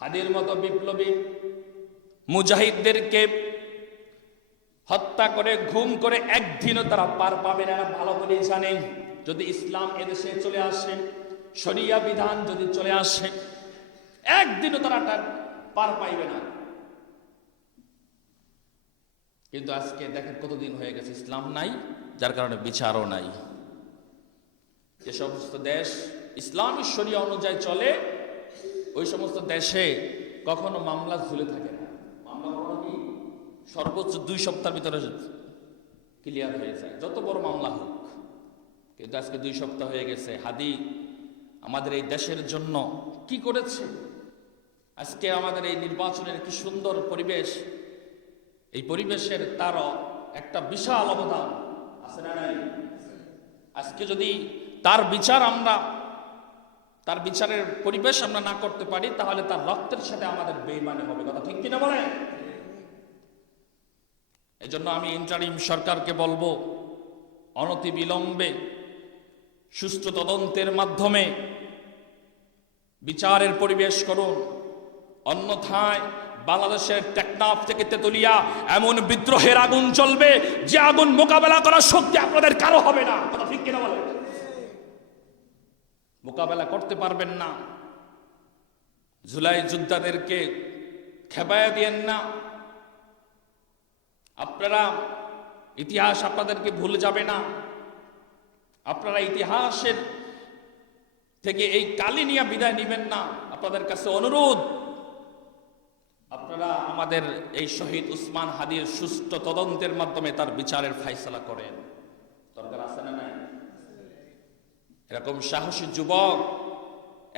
হাদির মতো বিপ্লবী মুজাহিদদেরকে হত্যা করে গুম করে একদিনও তারা পার পাবে না, ভালো করে জানে। যদি ইসলাম এদেশে চলে আসে, শরিয়া বিধান যদি চলে আসে, একদিনও তারা পার পাইবে না। কিন্তু আজকে দেখেন কতদিন হয়ে গেছে ইসলাম নাই, যার কারণে বিচারও নাই। যে সমস্ত দেশ ইসলামী শরিয়া অনুযায়ী চলে, ওই সমস্ত দেশে কখনো মামলা ঝুলে থাকে না। মামলা কখনো কি সর্বোচ্চ 2 সপ্তাহের ভিতরে ক্লিয়ার হয়ে যায়, যত বড় মামলা হোক। কিন্তু আজকে 2 সপ্তাহ হয়ে গেছে। হাদি আমাদের এই দেশের জন্য কি করেছে? আজকে আমাদের এই নির্বাচনের কি সুন্দর পরিবেশ, এই পরিবেশের তারও একটা বিশাল অবদান আছে না নাই? আজকে যদি তার বিচারের পরিবেশ আমরা না করতে পারি, তাহলে তার রক্তের সাথে আমাদের বেঈমানি হবে। কথা ঠিক কিনা বলেন? এজন্য আমি ইন্টারিম সরকারকে বলবো, অনতি বিলম্বে সুষ্ঠু তদন্তের মাধ্যমে বিচারের পরিবেশ করুন। অন্যথায় বাংলাদেশের টেকনাফ থেকে তেতুলিয়া এমন বিদ্রোহের আগুন জ্বলবে, যে আগুন মোকাবেলা করার শক্তি আপনাদের কারো হবে না। কথা ঠিক কিনা বলেন? মোকাবেলা করতে পারবেন না। জুলাই যোদ্ধাদেরকে খেপায়া দিয়েন না। আপনারা ইতিহাস আপনাদেরকে ভুলে যাবে না। আপনারা ইতিহাসের থেকে এই কালি নিয়ে বিদায় নেবেন না। আপনাদের কাছে অনুরোধ, আপনারা আমাদের এই শহীদ উসমান হাদির সুষ্ঠু তদন্তের মাধ্যমে তার বিচারের ফাইসালা করেন। দরকার আছে না নাই? এরকম সাহসী যুবক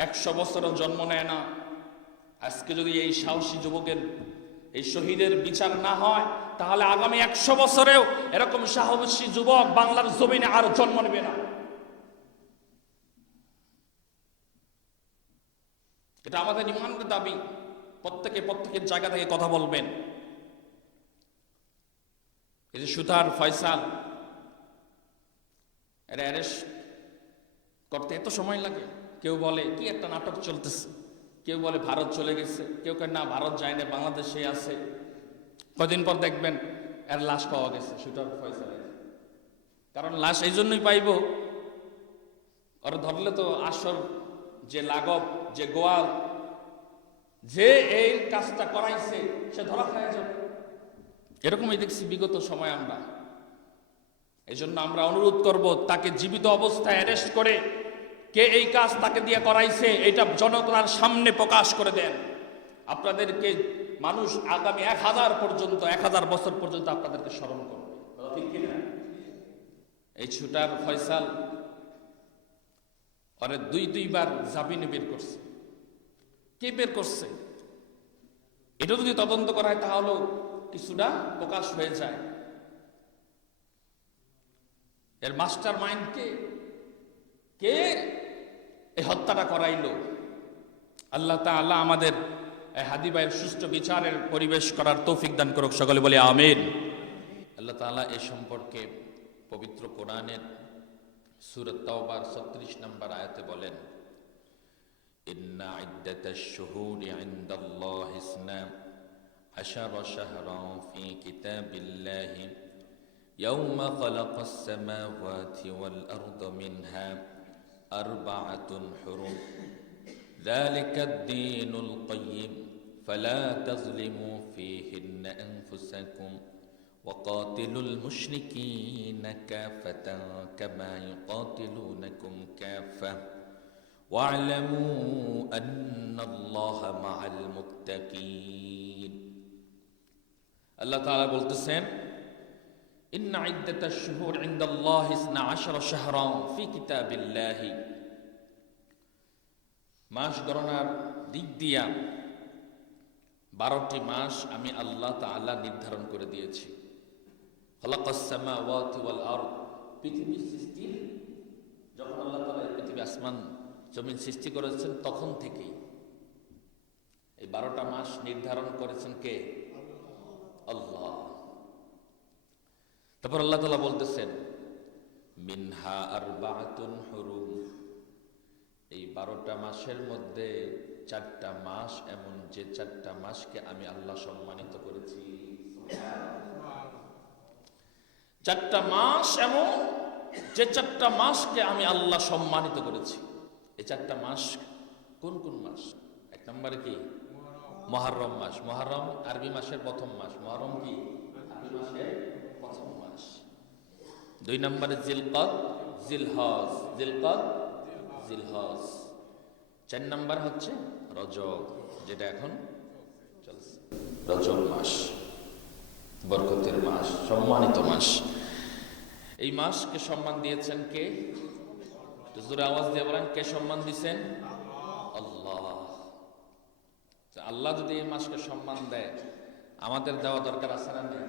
100 বছরও জন্ম নেয় না। আজকে যদি এই সাহসী যুবকের, এই শহীদের বিচার না হয়, তাহলে আগামী 100 বছরেও এরকম সাহসী যুবক বাংলার জমিনে আর জন্ম নেবে না। এটা আমাদের ইমানের দাবি। প্রত্যেকের জায়গা থেকে কথা বলবেন। এই যে সুতার ফয়সাল, এর অ্যারেস্ট করতে এত সময় লাগে। কেউ বলে কি একটা নাটক চলতেছে, কেউ বলে ভারত চলে গেছে, কেউ কেউ না ভারত যায় না, বাংলাদেশে আছে। কদিন পর দেখবেন এর লাশ পাওয়া গেছে সুতার ফয়সালের। কারণ লাশ এই জন্যই পাইব, ওরা ধরলে তো আসল যে লাগব, যে গোয়াল, যে এই কাজটা করাইছে, সে ধরা খায় যাবে। এরকমই দেখছি বিগত সময় আমরা। এই জন্য আমরা অনুরোধ করব, তাকে জীবিত অবস্থায় অ্যারেস্ট করে কে এই কাজ তাকে দিয়ে করাইছে, এটা জনতার সামনে প্রকাশ করে দেন। আপনাদেরকে মানুষ আগামী 1000 বছর পর্যন্ত আপনাদেরকে স্মরণ করবে। ঠিক কিনা? এই ছুটার ফয়সাল ওরে 2 বার জামিনে বের করছে। কে বের করছে? এটা যদি তদন্ত করা হয়, তাহলে কিছুটা প্রকাশ হয়ে যায়। এর মাস্টার মাইন্ড কে এই হত্যাটা করাইলো? আল্লাহ তাআলা আমাদের হাদি ভাইয়ের সুষ্ঠু বিচারের পরিবেশ করার তৌফিক দান করুক। সকলে বলি আমিন। আল্লাহ তাআলা এই সম্পর্কে পবিত্র কোরআনের সূরা তাওবার 36 নম্বর আয়াতে বলেন, ইন্না ইদ্দাতাশ শুহুরি ইনদাল্লাহি ইসনা আশারা শাহরান ফি কিতাবিল্লাহি ইয়াওমা খালাকাস সামাওয়াতি ওয়াল আরদা মিনহা আরবাআতুন হুরুম যালিকা আদ-দীনুল কাইয়্যিম ফালা তাযলিমু ফীহিন্না আনফুসাকুম وقاتلوا المشركين كافة كما يقاتلونكم كافة واعلموا أن الله مع المتقين. الله تعالى বলতেছেন, إن عدة الشهور عند الله 12 شهرا في كتاب الله. মাস গণনার দিক দিয়া 12টি মাস আমি আল্লাহ তাআলা নির্ধারণ করে দিয়েছি। খালাকাস সামাওয়াতি ওয়াল আরদ, পৃথিবী সৃষ্টির, যখন আল্লাহ তাআলা পৃথিবী আসমান জমিন সৃষ্টি করেছেন তখন থেকেই এই 12টা মাস নির্ধারণ করেছেন কে? আল্লাহ। তারপর আল্লাহ তাআলা বলতেছেন, মিনহা আরবাআতুন হুরুম, এই 12টা মাসের মধ্যে চারটা মাস এমন, যে চারটা মাসকে আমি আল্লাহ সম্মানিত করেছি। চারটা মাস এমন, যে চারটা মাসকে আমি আল্লাহ সম্মানিত করেছি। এই চারটা মাস কোন কোন মাস? এক নম্বরে কি? মুহররম মাস। মুহররম আরবি মাসের প্রথম মাস। মুহররম কি? আরবি মাসের প্রথম মাস। দুই নম্বরে জিলকদ, জিলহজ। জিলকদ, জিলহজ। চার নম্বর হচ্ছে রজব, যেটা এখন চলছে। রজব মাস বরকতের মাস, সম্মানিত মাস। এই মাসকে সম্মান দিয়েছেন কে? একটু জোরে আওয়াজ দিয়ে বলেন, কে সম্মান দিয়েছেন? আল্লাহ। আল্লাহ যদি এই মাসকে সম্মান দেয়, আমাদের দেওয়া দরকার আছে না নেই?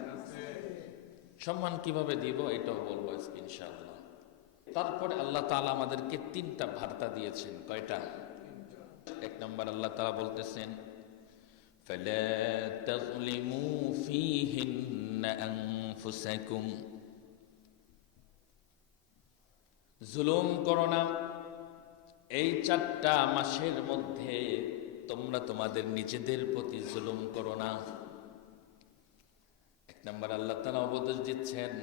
সম্মান কিভাবে দিব এটাও বলবো আজকে ইনশাআল্লাহ। তারপরে আল্লাহ তাআলা আমাদেরকে তিনটা বার্তা দিয়েছেন। কয়টা? এক নম্বর আল্লাহ তাআলা বলতেছেন, ফালা তাযলিমু ফীহিন্না আনফুসাকুম, জুলুম করো না এই চারটা মাসের মধ্যে, তোমরা তোমাদের নিজেদের প্রতি জুলুম করো না। এক নম্বর আল্লাহ তাআলা উপদেশ দিচ্ছেন,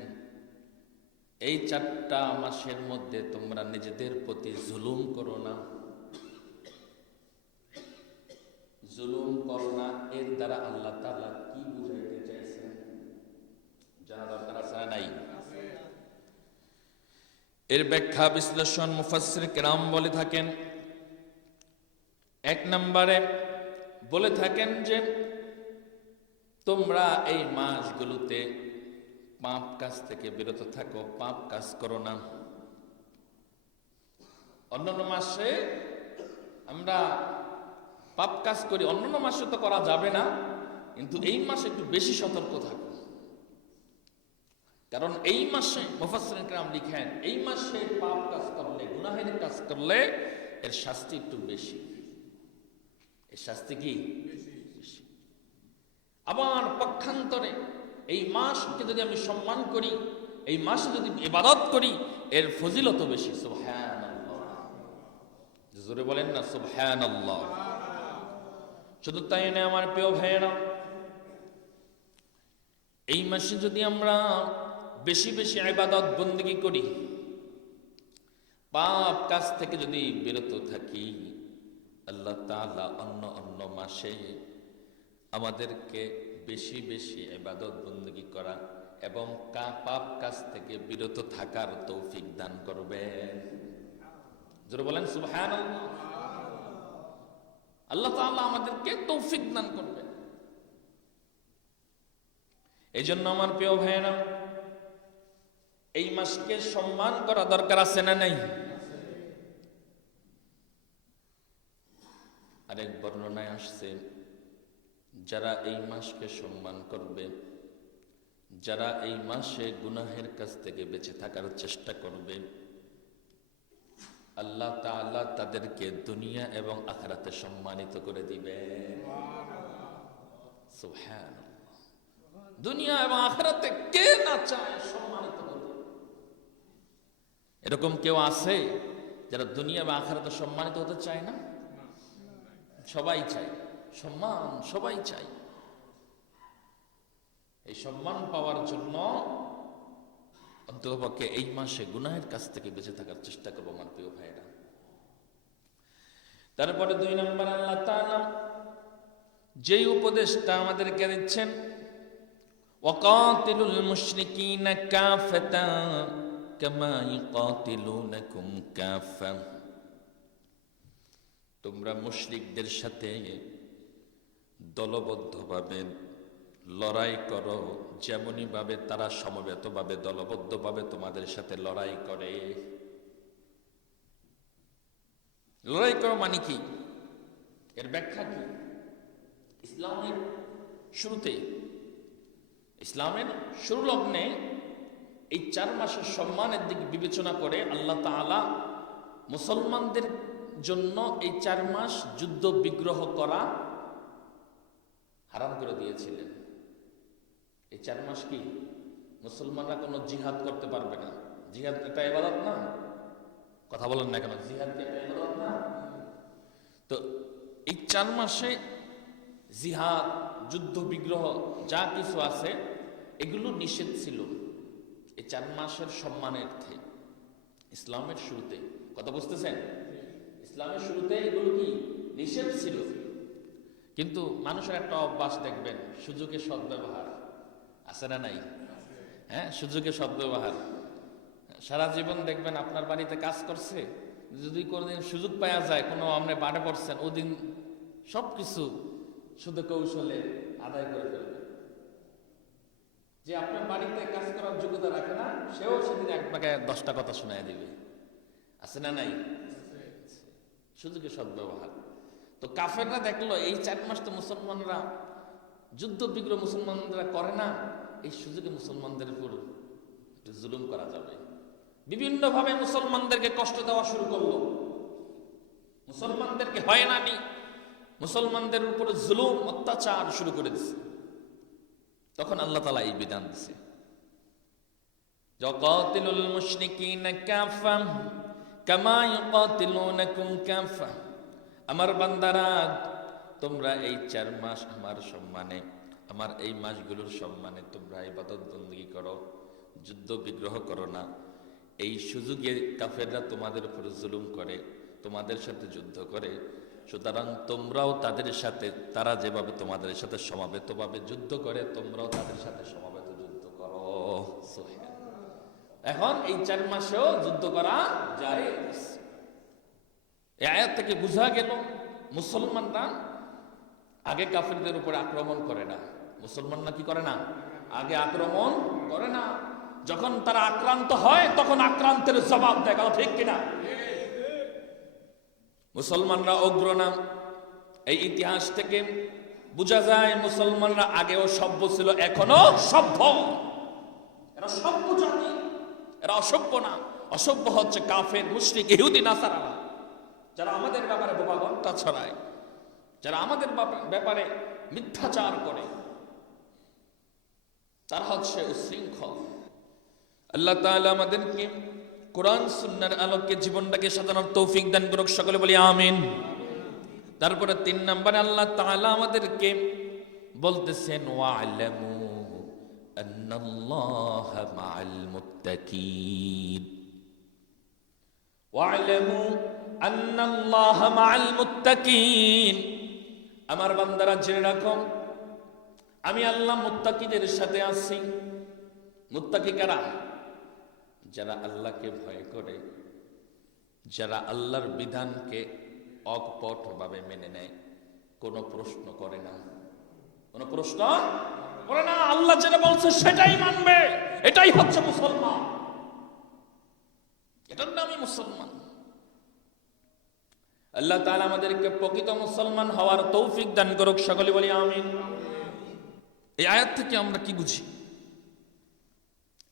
এই চারটা মাসের মধ্যে তোমরা নিজেদের প্রতি জুলুম করো না। জুলুম করো না, এর দ্বারা আল্লাহ তাআলা কি বুঝাইতে চাইছেন জানা দরকার আছে না নাই? এর ব্যাখ্যা বিশ্লেষণ মুফাসসির কেরাম বলে থাকেন। এক নম্বরে বলে থাকেন যে তোমরা এই মাসগুলোতে পাপ কাজ থেকে বিরত থাকো, পাপ কাজ করো না। অন্যান্য মাসে আমরা পাপ কাজ করি, অন্যান্য মাসে তো করা যাবে না, কিন্তু এই মাসে একটু বেশি সতর্ক থাকো। কারণ এই মাসে মুফাসসিরিন কেরাম লিখেন, এই মাসে পাপ কাজ করলে, গুনাহের কাজ করলে এর শাস্তি একটু বেশি। এর শাস্তি কি? বেশি। আবার পক্ষান্তরে এই মাসকে যদি আমি সম্মান করি, এই মাসে যদি ইবাদত করি, এর ফজিলত বেশি। সুবহানাল্লাহ, জোরে বলেন না সুবহানাল্লাহ। শুধু তাই না আমার প্রিয় ভাইয়েরা, এই মাসে যদি আমরা বেশি বেশি ইবাদত বন্দেগী করি, পাপ কাজ থেকে যদি বিরত থাকি, আল্লাহ তাআলা অন্য অন্য মাসে আমাদেরকে বেশি বেশি ইবাদত বন্দেগী করা এবং পাপ কাজ থেকে বিরত থাকার তৌফিক দান করবেন। জোরে বলেন সুবহানাল্লাহ। আল্লাহ তাআলা আমাদেরকে তৌফিক দান করবেন। এই জন্য আমার প্রিয় ভাইয়েরা, এই মাসকে সম্মান করা দরকার আছে না নাই? আরেক বর্ণনায় আসছে, যারা এই মাসকে সম্মান করবে, যারা এই মাসে গুনাহের কাছ থেকে বেঁচে থাকার চেষ্টা করবে, আল্লাহ তাআলা তাদেরকে দুনিয়া এবং আখিরাতে সম্মানিত করে দিবেন। সুবহানাল্লাহ। দুনিয়া এবং আখিরাতে কে না চায় সম্মানিত হতে? এরকম কেউ আছে যারা দুনিয়া বা আখিরাতে সম্মানিত হতে চায় না? সবাই চায় সম্মান, সবাই চায়। এই সম্মান পাওয়ার জন্য অন্ততপক্ষে এই মাসে গুনাহের কাছ থেকে বেঁচে থাকার চেষ্টা করবো আমার প্রিয় ভাইরা। তারপরে দুই নম্বর আল্লাহ তাআলা যেই উপদেশটা আমাদেরকে দিচ্ছেন, ওয়াকাতিলুল মুশরিকিনা কাফাতান কামা ইউকাতিলুনাকুম কাফা, তোমরা মুশরিকদের সাথে দলবদ্ধভাবে লড়াই করো, যেমনই ভাবে তারা সমবেতভাবে দলবদ্ধভাবে তোমাদের সাথে লড়াই করে। লড়াই করো মানে কি? এর ব্যাখ্যা কি? ইসলামের শুরুতে, ইসলামের শুরু লগ্নে এই 4 মাসের সম্মানের দিক বিবেচনা করে আল্লাহ তাআলা মুসলমানদের জন্য এই 4 মাস যুদ্ধ বিগ্রহ করা হারাম করে দিয়েছিলেন। এই 4 মাস কি মুসলমানরা কোনো জিহাদ করতে পারবে না? জিহাদ একটা ইবাদত না? কথা বলেন না কেন? জিহাদ কি একটা ইবাদত না? তো এই 4 মাসে জিহাদ, যুদ্ধ বিগ্রহ যা কিছু আছে এগুলো নিষেধ ছিল। এই 4 মাসের সম্মানার্থে ইসলামের শুরুতে, কথা বুঝতেছেন, ইসলামের শুরুতে এগুলো কি নিষেধ ছিল। কিন্তু মানুষের একটা অভ্যাস দেখবেন, সুযোগের সদ্ব্যবহার আছে না নাই? হ্যাঁ, সুযোগের সদ্ব্যবহার। সারা জীবন দেখবেন আপনার বাড়িতে কাজ করছে, যদি কোনোদিন সুযোগ পাওয়া যায়, কোনো আপনি বাড়ে পড়ছেন, ওদিন সবকিছু শুধু কৌশলে আদায় করে ফেলবে। যে আপনার বাড়িতে কাজ করার যোগ্যতা রাখে না, সেও সেদিন আপনাকে 10টা কথা শোনায় দিবে, আছে না নাই? সুযোগের সদ্ব্যবহার। তো কাফেররা দেখলো এই 4 মাস তো মুসলমানরা যুদ্ধ বিগ্রহ মুসলমানরা করে না, এই সুযোগে মুসলমানদের উপর একটু জুলুম করা যাবে। বিভিন্ন ভাবে মুসলমানদেরকে কষ্ট দেওয়া শুরু করলো, মুসলমানদেরকে হয়রানি, মুসলমানদের উপর জুলুম অত্যাচার শুরু করে দিচ্ছে। তখন আল্লাহ তাআলা এই বিধান দিছে, যাকাতিলুল মুশরিকিনা কাফা কামা ইউকাতিলুনাকুম কাফা। আমার বান্দারা, তোমরা এই 4 মাস আমার সম্মানে, আমার এই মাসগুলোর সম্মানে তোমরা ইবাদত বندگی করো, যুদ্ধ বিগ্রহ করো না। এই সুযোগে কাফেররা তোমাদের উপর জুলুম করে, তোমাদের সাথে যুদ্ধ করে, সুতরাং তোমরাও তাদের সাথে, তারা যেভাবে তোমাদের সাথে সমাবেতভাবে যুদ্ধ করে, তোমরাও তাদের সাথে সমাবেত যুদ্ধ করো। এখন এই 4 মাসেও যুদ্ধ করা যায়। এই আয়াত থেকে বোঝা গেল মুসলমানরা আগে কাফেরদের উপরে আক্রমণ করে না। মুসলমানরা কি করে না? আগে আক্রমণ করে না। যখন তারা আক্রান্ত হয় তখন আক্রান্তের জবাব দেয়, কথা ঠিক কিনা? মুসলমানরা অগ্র না। এই ইতিহাস থেকে বোঝা যায় মুসলমানরা আগেও সভ্য ছিল, এখনো সভ্য। এরা সভ্য জাতি, এরা অসভ্য না। অসভ্য হচ্ছে কাফের, মুশরিক, ইহুদি, নাসারারা, যারা আমাদের ব্যাপারে বোবা ঘন্টা ছড়ায়, যারা আমাদের ব্যাপারে মিথ্যাচার করে, তারা হচ্ছে উশৃঙ্খল। আল্লাহ তাআলা আমাদেরকে কোরআন সুন্নাহর আলোকে জীবনটাকে সাজানোর তৌফিক দান করুক, সকলে বলি আমিন। তারপরে 3 নম্বরে আল্লাহ তাআলা আমাদেরকে বলতেছেন, ওয়া'লামু আন্নাল্লাহা মা'আল মুত্তাকিন। ওয়া'লামু আন্নাল্লাহা মা'আল মুত্তাকিন। আমার বান্দারা জেনে রাখো, আমি আল্লাহ মুত্তাকিদের সাথে আছি। মুত্তাকি কারা? যারা আল্লাহকে ভয় করে, যারা আল্লাহর বিধানকে অকপটভাবে মেনে নেয়, কোনো প্রশ্ন করে না, কোনো প্রশ্ন করে না। আল্লাহ যেটা বলছে সেটাই মানবে, এটাই হচ্ছে মুসলমান, এটার নামই মুসলমান। আল্লাহ তাআলা আমাদেরকে প্রকৃত মুসলমান হওয়ার তৌফিক দান করুক, সকলে বলি আমিন। এই আয়াত থেকে আমরা কি বুঝি?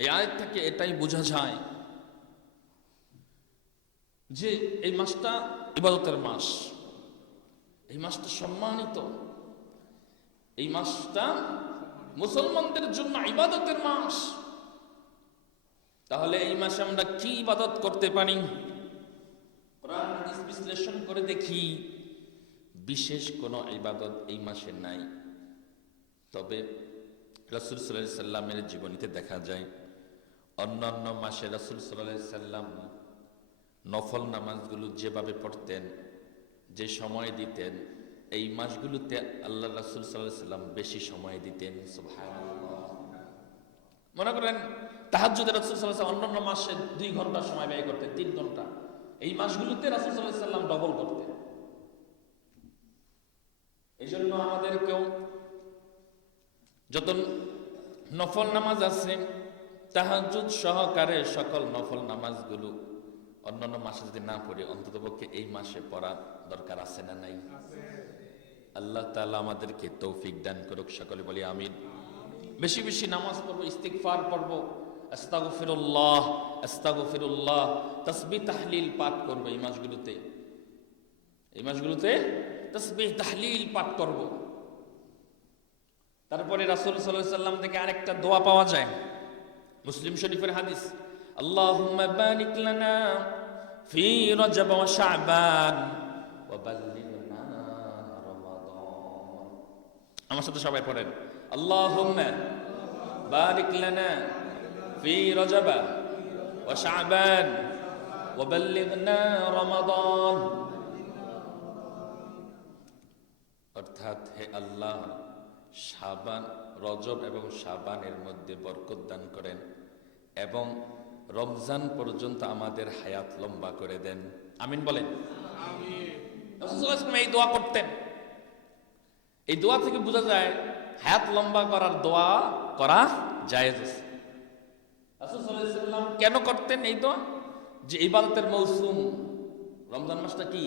এই আয়াত থেকে এটাই বোঝা যায় যে এই মাসটা ইবাদতের মাস, এই মাসটা সম্মানিত, এই মাসটা মুসলমানদের জন্য ইবাদতের মাস। তাহলে এই মাসে আমরা কি ইবাদত করতে পারি? কোরআন হাদিস বিশ্লেষণ করে দেখি, বিশেষ কোনো ইবাদত এই মাসে নাই। তবে রাসূল সাল্লাল্লাহু আলাইহি সাল্লামের জীবনীতে দেখা যায়, অন্যান্য মাসে রাসূল সাল্লাল্লাহু আলাইহি সাল্লাম নফল নামাজগুলো যেভাবে পড়তেন, যে সময় দিতেন, এই মাসগুলোতে আল্লাহ রাসূল সাল্লাল্লাহু আলাইহি সাল্লাম বেশি সময় দিতেন। সুবহানাল্লাহ। মনে করেন তাহাজ্জুদে রাসূল সাল্লাল্লাহু আলাইহি সাল্লাম অন্যান্য মাসে 2 ঘন্টা সময় ব্যয় করতেন, 3 ঘন্টা। এই মাসগুলোতে রাসূল সাল্লাল্লাহু আলাইহি সাল্লাম ডবল করতেন। এই জন্য আমাদেরকেও যত নফল নামাজ আছে, তাহাজ্জুদ সহকারে সকল নফল নামাজগুলো অন্যান্য মাসে যদি না পড়ি, অন্ততপক্ষে এই মাসে পড়া দরকার আছে না নাই? আল্লাহ তাআলা আমাদেরকে তৌফিক দান করুক, সকলে বলি আমিন। বেশি বেশি নামাজ পড়বো, ইস্তিগফার পড়বো, আস্তাগফিরুল্লাহ আস্তাগফিরুল্লাহ, তাসবিহ তাহলিল পাঠ করবো। এই মাসগুলোতে তাসবিহ তাহলিল পাঠ করব। তারপরে রাসূল সাল্লাল্লাহু আলাইহি সাল্লাম থেকে আরেকটা দোয়া পাওয়া যায়, মুসলিম শরীফের হাদিস, আল্লাহুম্মা বারিক লানা ফি রজব ওয়া শাবান ওয়া বাল্লিগনা আমার সাথে সবাই পড়েন, আল্লাহুম্মা বারিক লানা ফি রজব ওয়া শাবান ওয়া বাল্লিগনা রমাদান। অর্থাৎ হে আল্লাহ, শাবান, রজব এবং শাবানের মধ্যে বরকত দান করেন এবং রমজান পর্যন্ত আমাদের হায়াত লম্বা করে দেন। আমিন বলেন। এই দোয়া করতেন। এই দোয়া থেকে বোঝা যায় হায়াত লম্বা করার দোয়া করা জায়েজ আছে। রাসূল সাল্লাল্লাহু আলাইহি ওয়াসাল্লাম কেন করতেন এই দোয়া? যে ইবাদতের মৌসুম, রমজান মাসটা কি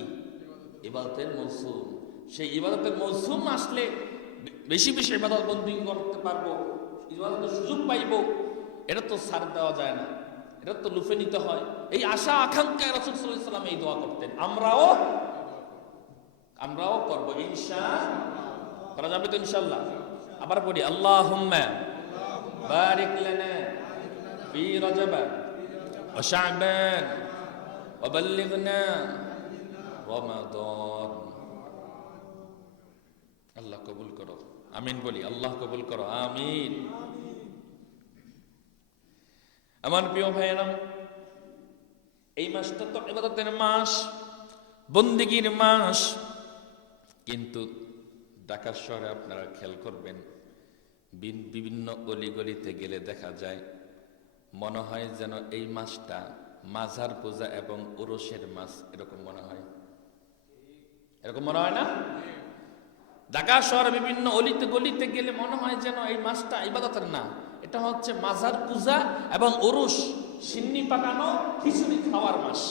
ইবাদতের মৌসুম। সেই ইবাদতের মৌসুম আসলে বেশি বেশি ইবাদত বন্দী করতে পারবো, ইবাদতের সুযোগ পাইবো, এটা তো ছাড় দেওয়া যায় না, এটা তো লুফে নিতে হয়। এই আশা আকাঙ্ক্ষায় রাসূল সাল্লাল্লাহু আলাইহি ওয়াসাল্লাম এই দোয়া করতেন। আমরাও করবো ইনশাআল্লাহ। করা যাবে তো ইনশাআল্লাহ? আবার পড়ি, আল্লাহুম্মা বারিক লানা ফি রজব ওয়া শাবান ওয়া বাল্লিগনা রমাদান। আল্লাহ কবুল করো, আমিন বলি। আল্লাহ কবুল করো, আমিন। আমার প্রিয় ভাইয়েরা, এই মাসটা তো ইবাদতের মাস, বন্দেগীর মাস, কিন্তু ঢাকা শহরে আপনারা খেয়াল করবেন, বিভিন্ন অলিগলিতে গেলে দেখা যায় মনে হয় যেন এই মাসটা মাজার পূজা এবং উরুসের মাস, এরকম মনে হয়। এরকম মনে হয় না? ঢাকা শহরে বিভিন্ন অলিতে গলিতে গেলে মনে হয় যেন এই মাসটা ইবাদতের না, এটা হচ্ছে মাজার পূজা এবং উরুস, সিন্নি পাকানো, খিচুড়ি খাওয়ার মাস।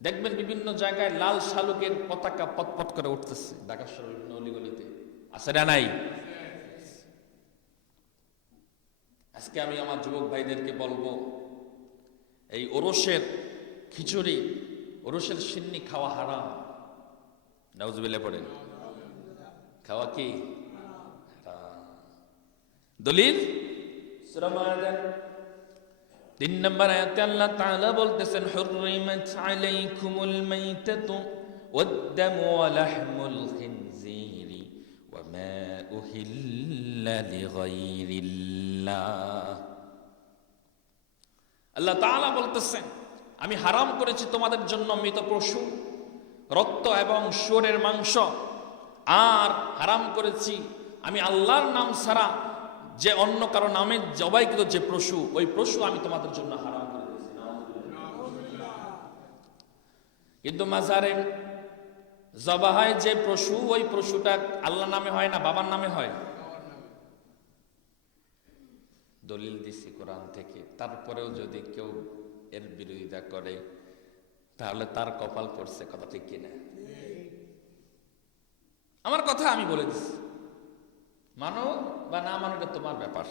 দেখবেন বিভিন্ন জায়গায় লাল শালুকের পতাকা পটপট করে উঠতেছে ঢাকা শহরের বিভিন্ন অলিগলিতে, আছে না নাই? আজকে আমি আমার যুবক ভাইদেরকে বলবো, এই ওরসের খিচুড়ি, ওরসের সিন্নি খাওয়া হারাম। নাউজুবিল্লাহ পড়েন। খাওয়া কি হারাম। দলিল সূরা মায়েদা 3 নম্বর আয়াতে আল্লাহ তাআলা বলতেছেন, হুররিমাত আলাইকুমুল মাইতাতু ওয়াদ-দামু ওয়া লাহমুল খিনজিরি ওয়া মা উহিল্লা লিগাইরিল্লাহ। আল্লাহ তাআলা বলতেছেন, আমি হারাম করেছি তোমাদের জন্য মৃত পশু, রক্ত এবং শুয়োরের মাংস, আর হারাম করেছি আমি আল্লাহর নাম ছাড়া যে অন্য কারো নামে জবাইকৃত যে পশু, ওই পশু আমি তোমাদের জন্য হারাম করে দিয়েছি। কিন্তু মাজারে জবা হয় যে পশু, ওই পশুটা আল্লাহর নামে হয় না, বাবার নামে হয়। দলিল দিছি কোরআন থেকে। তারপরেও যদি কেউ এর বিরোধিতা করে তাহলে তার কপাল পড়ছে, কথা ঠিক কিনা? আমার কথা আমি বলে দিচ্ছি, মানো বা না মানো এটা তোমার ব্যাপার।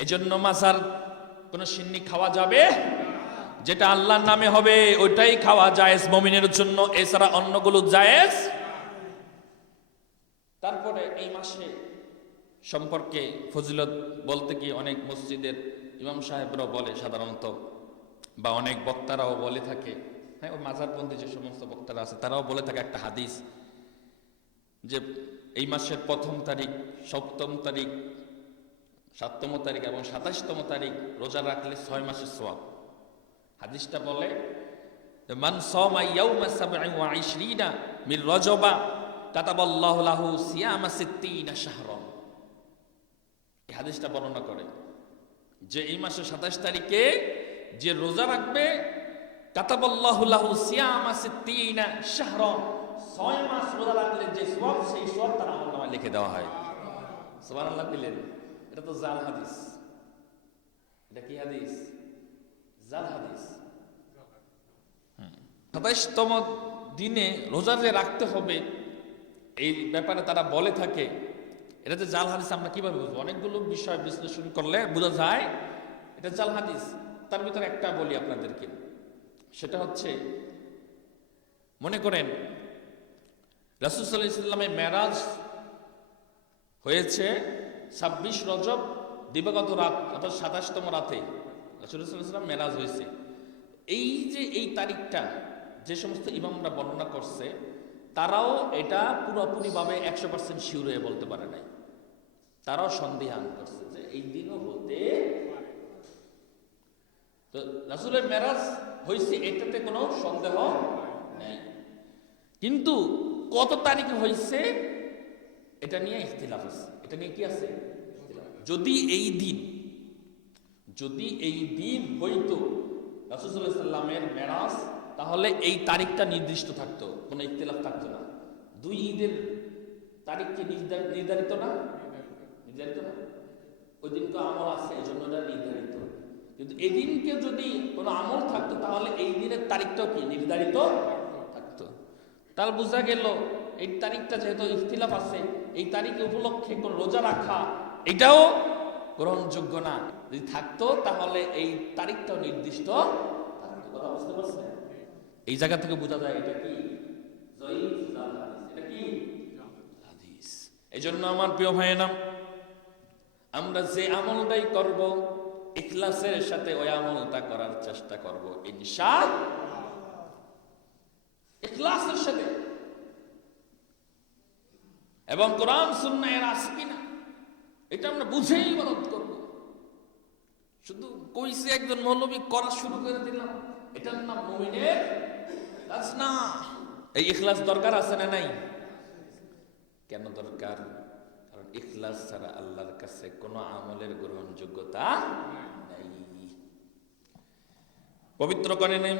এই জন্য মাজার কোন সিন্নি খাওয়া যাবে, যেটা আল্লাহর নামে হবে ওইটাই খাওয়া জায়েজ মুমিনের জন্য, এছাড়া অন্যগুলো জায়েজ। তারপরে এই মাসে সম্পর্কে ফজিলত বলতে গিয়ে অনেক মসজিদের ইমাম সাহেবরাও বলে সাধারণত, বা অনেক বক্তারাও বলে থাকে, হ্যাঁ, ওই মাজারবন্দি যে সমস্ত বক্তারা আছে তারাও বলে থাকে একটা হাদিস, যে এই মাসের 1ম তারিখ, 7ম তারিখ, 7তম তারিখ এবং 27তম তারিখ রোজা রাখলে 6 মাসের সওয়াব। হাদিসটা বলে, মান সামা ইয়াউমা 27 মিন রজবা কাতাবাল্লাহু লাহু সিয়ামা 60 শাহরান। এই হাদিসটা বর্ণনা করে যে এই মাসের 27 তারিখে যে রোজা রাখবে, কাতাবাল্লাহু লাহু সিয়ামা 60 শাহরান, 6 মাস রোজা রাখলে যে সওয়াব, সেই সওয়াব তার আমলনামায় লিখে দেওয়া হয়। সুবহানাল্লাহ দিলেন। এটা তো জাল হাদিস। এটা কি হাদিস? জাল হাদিস। 27তম দিনে রোজা যে রাখতে হবে, এই ব্যাপারে তারা বলে থাকে, এটা যে জাল হাদিস আমরা কিভাবে বুঝবো? অনেকগুলো বিষয় বিশ্লেষণ করলে বোঝা যায় এটা জাল হাদিস। তার ভিতরে একটা বলি আপনাদেরকে, সেটা হচ্ছে, মনে করেন রাসূল সাল্লাল্লাহু আলাইহি ওয়াসাল্লামের মেরাজ হয়েছে 26 রজব দিবাগত রাত, অর্থাৎ 27তম রাতে রাসূল সাল্লাল্লাহু আলাইহি ওয়াসাল্লাম মেরাজ হয়েছে। এই যে এই তারিখটা যে সমস্ত ইমামরা বর্ণনা করছে, তারাও এটা পুরোপুরিভাবে 100% শিওর হয়ে বলতে পারে নাই, তারাও সন্দেহান করছে যে এই দিনও হতে। তো রাসূলের মেরাজ হয়েছে এটাতে কোনো সন্দেহ নেই, কিন্তু কত তারিখে হয়েছে এটা নিয়ে ইখতিলাফ আছে। এটা নিয়ে কি আছে? যদি এই দিন হইতো রাসূল সাল্লাল্লাহু আলাইহি সাল্লামের মেরাজ, তাহলে এই তারিখটা নির্দিষ্ট থাকতো, কোনো ইখতিলাফ থাকতো না। দুই ঈদের তারিখ কি নির্ধারিত না? ওই দিন তো আমল আছে, এই জন্য এটা নির্ধারিত। কিন্তু এই দিনকে যদি কোনো আমল থাকতো তাহলে এই দিনের তারিখটাও কি নির্ধারিত থাকতো। তাহলে বোঝা গেল এই তারিখটা যেহেতু ইখতিলাফ আছে, এই তারিখ উপলক্ষে কোন রোজা রাখা এটাও গ্রহণযোগ্য না। যদি থাকতো তাহলে এই তারিখটাও নির্দিষ্ট থাকতো। কথা বুঝতে পারছেন? এই জায়গা থেকে বোঝা যায় এটা কি জয়ীফ হাদিস, এটা কি হাদিস। এই জন্য আমার প্রিয় ভাইয়েরা, আমরা যে আমলটাই করব ইখলাসের সাথে ওই আমলটা করার চেষ্টা করব ইনশাআল্লাহ, ইখলাসের সাথে। এবং কোরআন সুন্নাহ এর আছে কিনা এটা আমরা বুঝেই ইবাদত করব। শুধু কইছে একজন মৌলবী করা শুরু করে দিলাম, এটার নাম মুমিনের কাজ না। এই ইখলাস দরকার আছে না নাই? কেন দরকার? কারণ ইখলাস ছাড়া আল্লাহর কাছে কোনো আমলের গ্রহণযোগ্যতা নাই। পবিত্র কোরআনে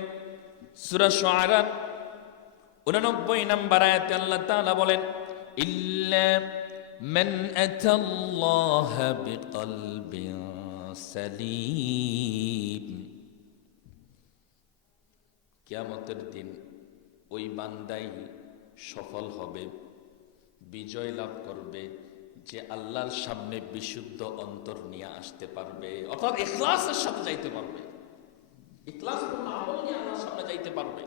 সূরা শুআরা 89 নম্বর আয়াতে আল্লাহ তাআলা বলেন, ইল্লা মান আতাল্লাহ বিকলবিন সালিম। কিয়ামতের দিন ওই বান্দাই সফল হবে, বিজয় লাভ করবে যে আল্লাহর সামনে বিশুদ্ধ অন্তর নিয়ে আসতে পারবে, অর্থাৎ ইখলাসের সাথে যাইতে পারবে, ইখলাসপূর্ণ আমল নিয়ে আল্লাহর সামনে যাইতে পারবে।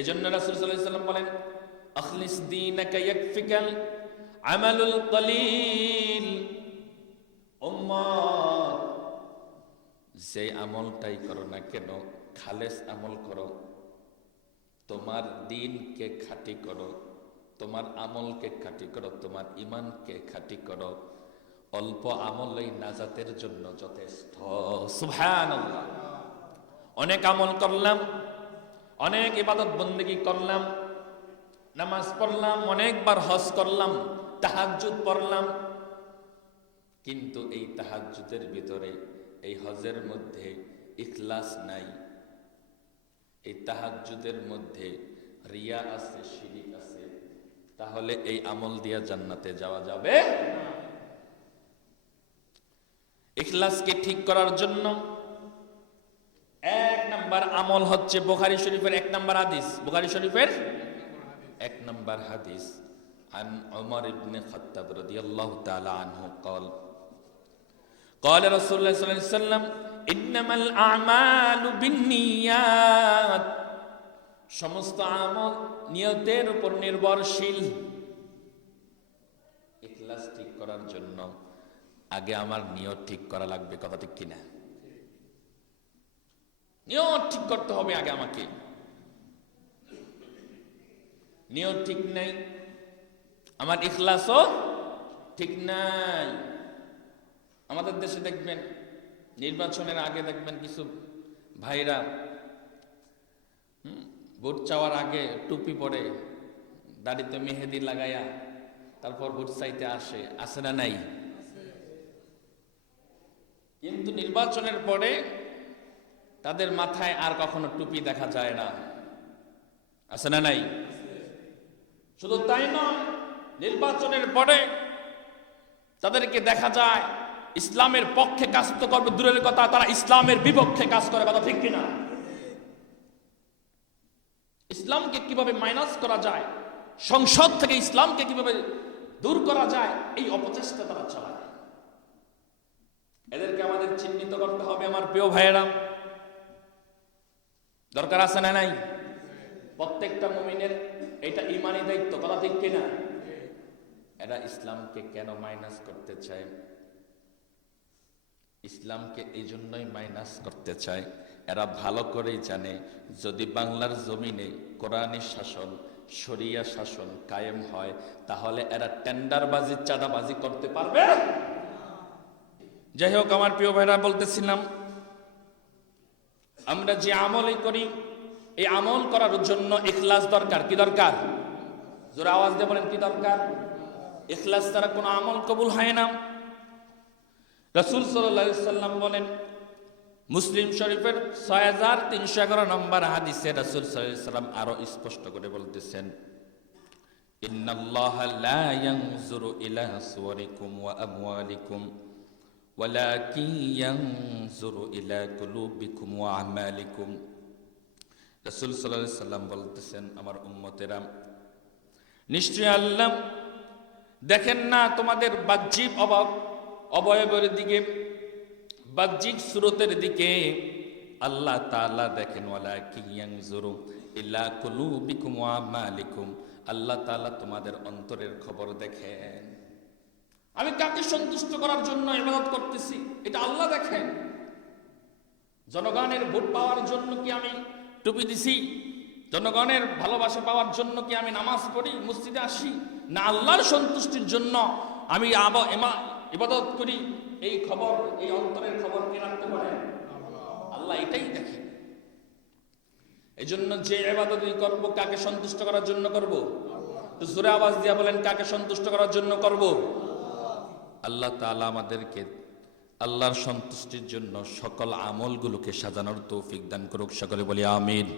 এজন্য রাসূল সাল্লাল্লাহু আলাইহি ওয়াসাল্লাম বলেন, আখলিস দীনাকা ইয়াকফিকাল আমালুল কলিল। উম্মত, যে আমলটাই করো না কেন খালেস আমল করো, তোমার দ্বীনকে খাঁটি করো, তোমার আমলকে খাঁটি করো, তোমার ঈমানকে খাঁটি করো। অল্প আমলই নাজাতের জন্য যথেষ্ট। সুবহানাল্লাহ। অনেক আমল করলাম, অনেক ইবাদত বন্দেগী করলাম, নামাজ পড়লাম, অনেকবার হজ করলাম, তাহাজ্জুদ পড়লাম, কিন্তু এই তাহাজ্জুদের ভিতরে, এই হজের মধ্যে ইখলাস নাই, এই তাহাজ্জুদের মধ্যে রিয়া আছে, শিরিক আছে, তাহলে এই আমল দিয়া জান্নাতে যাওয়া যাবে না। ইখলাসকে ঠিক করার জন্য 1 নাম্বার আমল হচ্ছে বুখারী শরীফের 1 নাম্বার হাদিস, বুখারী শরীফের 1 নাম্বার হাদিস। আন উমর ইবনে খাত্তাব রাদিয়াল্লাহু তাআলা আনহু قال قال رسول الله صلى الله عليه وسلم انما الاعمال بالنيات। সমস্ত আমল নিয়তের উপর নির্ভরশীল। ইখলাস ঠিক করার জন্য আগে আমার নিয়ত ঠিক করা লাগবে। কথা ঠিক কিনা? নিয়ত ঠিক করতে হবে আগে আমাকে। নিয়ত ঠিক নাই, আমার ইখলাসও ঠিক নাই। আমাদের দেশে দেখবেন নির্বাচনের আগে দেখবেন কিছু ভাইরা ভোট চাওয়ার আগে টুপি পরে, দাড়িতে মেহেদি লাগাইয়া তারপর ভোট চাইতে আসে না নাই? কিন্তু নির্বাচনের পরে তাদের মাথায় আর কখনো টুপি দেখা যায় না। আছে না নাই? শুধু তাই নয়, নির্বাচনের পরে তাদেরকে দেখা যায় ইসলামের পক্ষে কাজ তো করবে দূরের কথা, তারা ইসলামের বিপক্ষে কাজ করে। কথা ঠিক কিনা? ইসলামকে কিভাবে মাইনাস করা যায়, সংসদ থেকে ইসলামকে কিভাবে দূর করা যায়, এই অপচেষ্টা তারা চালায়। এদেরকে আমাদের চিহ্নিত করতে হবে আমার প্রিয় ভাইয়েরা। দরকার আছে না নাই? প্রত্যেকটা মুমিনের এটা ঈমানি দায়িত্ব। কথা ঠিক কিনা? এরা ইসলামকে কেন মাইনাস করতে চায়? ইসলামকে এই জন্যই মাইনাস করতে চায়, এরা ভালো করেই জানে যদি বাংলার জমিনে কোরআনী শাসন শরিয়া শাসন কায়েম হয় তাহলে এরা টেন্ডারবাজি চাঁদাবাজি করতে পারবে। যাই হোক আমার প্রিয় ভাইরা, বলতেছিলাম আমরা যে আমলই করি এই আমল করার জন্য ইখলাস দরকার। কি দরকার? জোরে আওয়াজ দিয়ে বলেন কি দরকার? ইখলাস ছাড়া কোনো আমল কবুল হয় না। রাসূল সাল্লাল্লাহু আলাইহি সাল্লাম বলেন, মুসলিম শরীফের ৬৩১১ নম্বর হাদিসে রাসূল সাল্লাল্লাহু আলাইহি সাল্লাম আরো স্পষ্ট করে বলতেছেন, ইন্নাল্লাহা লা ইয়ানজুরু ইলা সুওয়ারিকুম ওয়া আমওয়ালিকুম ওয়ালাকিন ইয়ানজুরু ইলা কুলুবিকুম ওয়া আমালিকুম। রাসূল সাল্লাল্লাহু আলাইহি সাল্লাম বলতেছেন, আমার উম্মতেরা, নিশ্চয় আল্লাহ দেখেন না তোমাদের বাহ্যিক অবয়বের দিকে, বাহ্যিক সুরতের দিকে, আল্লাহ তাআলা দেখেন ওয়ালাকিন ইয়ানজুরু ইলা কুলুবিকুম ওয়া আমালিকুম। আল্লাহ তাআলা তোমাদের অন্তরের খবর দেখেন। আমি কাকে সন্তুষ্ট করার জন্য ইবাদত করতেছি এটা আল্লাহ দেখেন। জনগণের ভোট পাওয়ার জন্য কি আমি টুপি দিছি? জনগণের ভালোবাসা পাওয়ার জন্য কি আমি নামাজ পড়ি, মসজিদে আসি? না আল্লাহর সন্তুষ্টির জন্য আমি ইবাদত করি? এই খবর, এই অন্তরের খবর কে রাখতে পারে? আল্লাহ এটাই দেখেন। এই জন্য যে ইবাদত করব কাকে সন্তুষ্ট করার জন্য করব? তো জোরে আওয়াজ দিয়া বলেন, কাকে সন্তুষ্ট করার জন্য করব? আল্লাহ তাআলা আমাদেরকে আল্লাহর সন্তুষ্টির জন্য সকল আমলগুলোকে সাজানোর তৌফিক দান করুক। সকলে বলি আমিন।